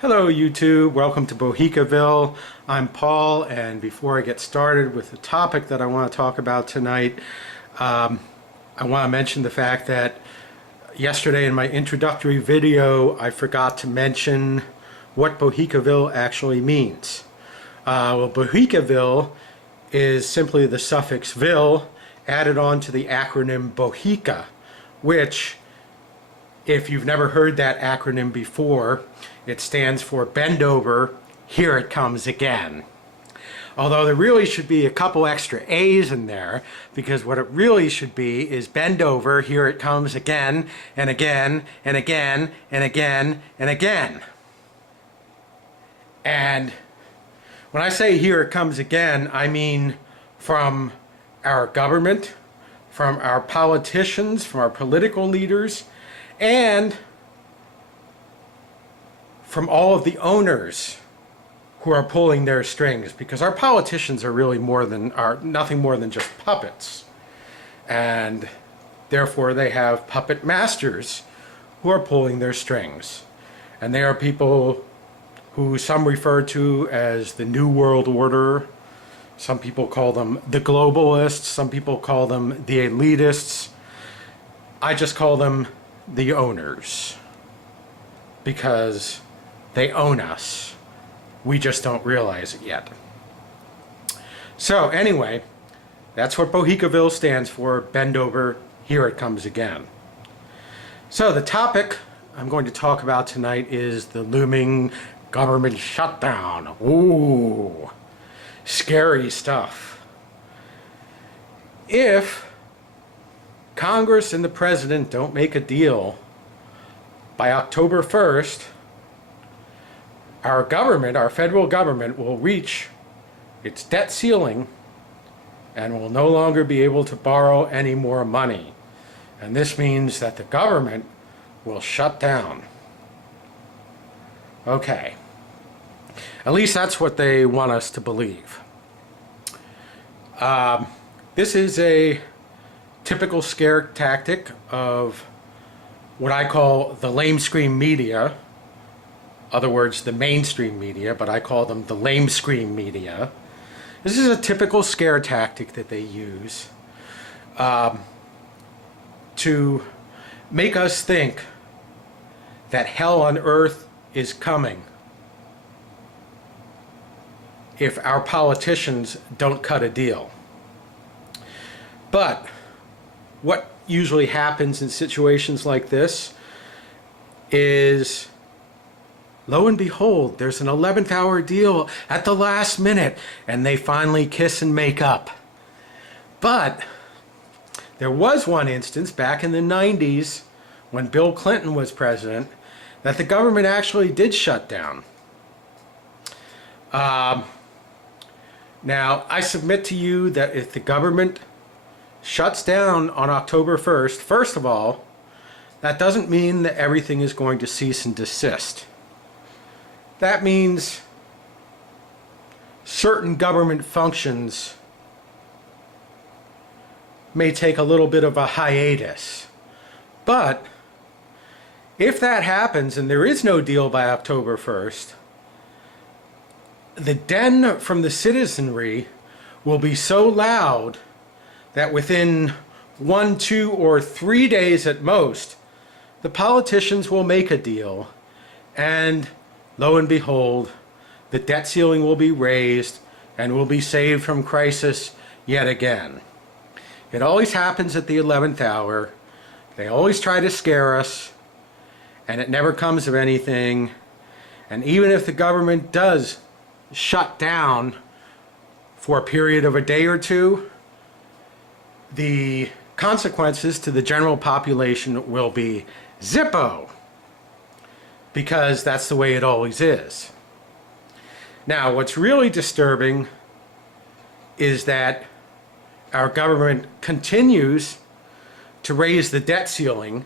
Hello YouTube, welcome to Bohicaville. I'm Paul, and before I get started with the topic that I want to talk about tonight, I want to mention the fact that yesterday in my introductory video I forgot to mention what Bohicaville actually means. Bohicaville is simply the suffix "ville" added on to the acronym Bohica, which, if you've never heard that acronym before, it stands for bend over, here it comes again. Although there really should be a couple extra A's in there, because what it really should be is bend over, here it comes again, and again, and again, and again, and again. And when I say here it comes again, I mean from our government, from our politicians, from our political leaders, and from all of the owners who are pulling their strings, because our politicians are really nothing more than just puppets, and therefore they have puppet masters who are pulling their strings, and they are people who some refer to as the New World Order. Some people call them the globalists, some people call them the elitists. I just call them the owners, because they own us. We just don't realize it yet. So anyway, that's what Bohicaville stands for, bend over, here it comes again. So the topic I'm going to talk about tonight is the looming government shutdown. Ooh, scary stuff. If Congress and the President don't make a deal by October 1st, our government, our federal government, will reach its debt ceiling and will no longer be able to borrow any more money. And this means that the government will shut down. Okay. At least that's what they want us to believe. This is a typical scare tactic of what I call the lamescream media. Other words, the mainstream media, but I call them the lamescream media. This is a typical scare tactic that they use to make us think that hell on earth is coming if our politicians don't cut a deal. But what usually happens in situations like this is, lo and behold, there's an 11th hour deal at the last minute, and they finally kiss and make up. But there was one instance back in the 90s when Bill Clinton was president that the government actually did shut down. Now, I submit to you that if the government shuts down on October 1st, first of all, that doesn't mean that everything is going to cease and desist. That means certain government functions may take a little bit of a hiatus. But if that happens and there is no deal by October 1st, the din from the citizenry will be so loud that within 1, 2, or 3 days at most, the politicians will make a deal, and lo and behold, the debt ceiling will be raised and we'll be saved from crisis yet again. It always happens at the 11th hour. They always try to scare us, and it never comes of anything. And even if the government does shut down for a period of a day or two, the consequences to the general population will be zippo, because that's the way it always is. Now, what's really disturbing is that our government continues to raise the debt ceiling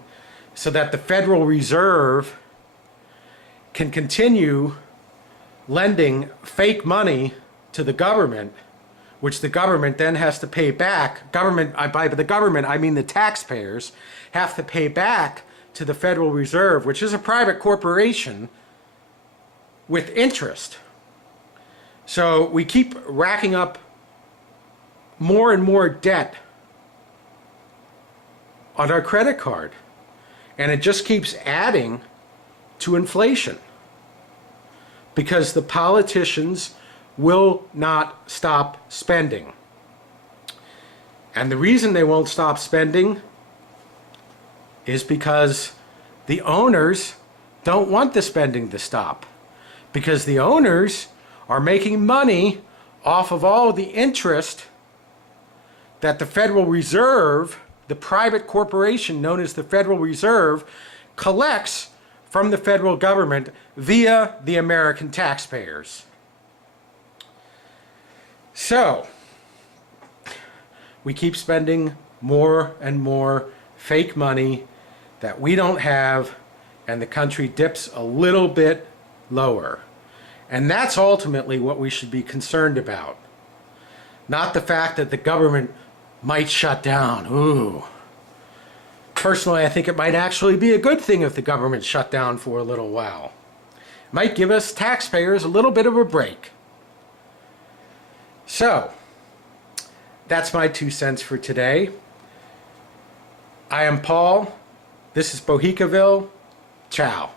so that the Federal Reserve can continue lending fake money to the government, which the government then has to pay back. By the government, I mean the taxpayers, have to pay back to the Federal Reserve, which is a private corporation, with interest. So we keep racking up more and more debt on our credit card, and it just keeps adding to inflation because the politicians will not stop spending. And the reason they won't stop spending is because the owners don't want the spending to stop, because the owners are making money off of all the interest that the Federal Reserve, the private corporation known as the Federal Reserve, collects from the federal government via the American taxpayers. So, we keep spending more and more fake money that we don't have, and the country dips a little bit lower. And that's ultimately what we should be concerned about. Not the fact that the government might shut down. Ooh. Personally, I think it might actually be a good thing if the government shut down for a little while. It might give us taxpayers a little bit of a break. So, that's my 2 cents for today. I am Paul. This is Bohicaville. Ciao.